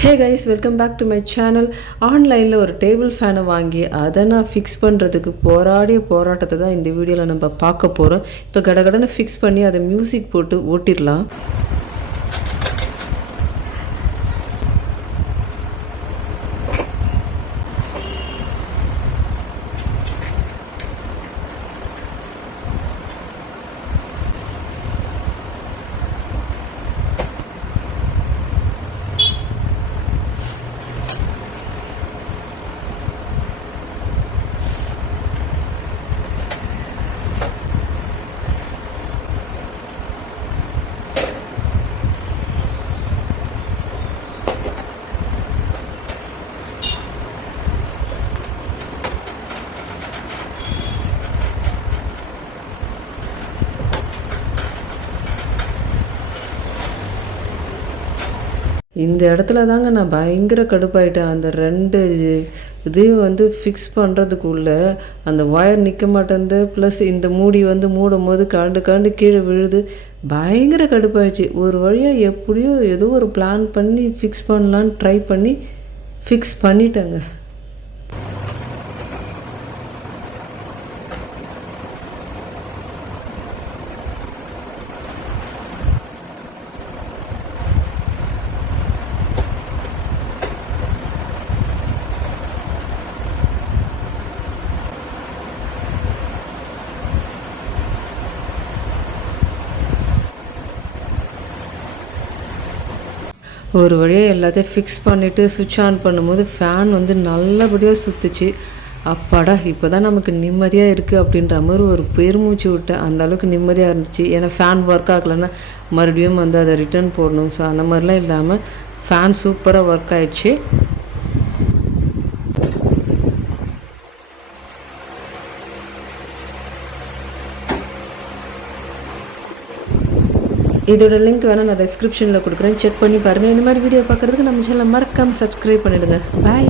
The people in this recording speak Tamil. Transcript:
Hey guys welcome back to my channel ஆன்லைனில் ஒரு டேபிள் ஃபேனை வாங்கி அதை நான் ஃபிக்ஸ் பண்ணுறதுக்கு போராடிய போராட்டத்தை தான் இந்த வீடியோவில் நம்ம பார்க்க போகிறோம் இப்போ கடகடனை ஃபிக்ஸ் பண்ணி அதை மியூசிக் போட்டு ஓட்டிடலாம். இந்த இடத்துல தாங்க நான் பயங்கர கடுப்பாயிட்டேன். அந்த ரெண்டு இதையும் வந்து ஃபிக்ஸ் பண்ணுறதுக்குள்ள அந்த ஒயர் நிற்க மாட்டேங்குது ப்ளஸ் இந்த மூடி வந்து மூடும் போது கண்டு கண்டு கீழே விழுது. பயங்கர கடுப்பாயிடுச்சு. ஒரு வழியாக எப்படியோ ஏதோ ஒரு பிளான் பண்ணி ஃபிக்ஸ் பண்ணலான்னு ட்ரை பண்ணி ஃபிக்ஸ் பண்ணிட்டேங்க. ஒரு வழியாக எல்லாத்தையும் ஃபிக்ஸ் பண்ணிவிட்டு சுவிட்ச் ஆன் பண்ணும்போது ஃபேன் வந்து நல்லபடியாக சுற்றுச்சு அப்பாடா இப்போ தான் நமக்கு நிம்மதியாக இருக்குது அப்படின்ற மாதிரி ஒரு பெருமூச்சு விட்டேன் அந்த அளவுக்கு நிம்மதியாக இருந்துச்சு. ஏன்னா ஃபேன் ஒர்க் ஆகலைன்னா மறுபடியும் வந்து அதை ரிட்டர்ன் போடணும். ஸோ அந்த மாதிரிலாம் இல்லாமல் ஃபேன் சூப்பராக ஒர்க் ஆயிடுச்சு. இதோட லிங்க் வேணால் நான் டிஸ்கிரிப்ஷனில் கொடுக்குறேன். செக் பண்ணி பாருங்கள் இந்த மாதிரி வீடியோ பார்க்குறதுக்கு நம்ம சேனலை மறக்காமல் சப்ஸ்கிரைப் பண்ணிவிடுங்க பாய்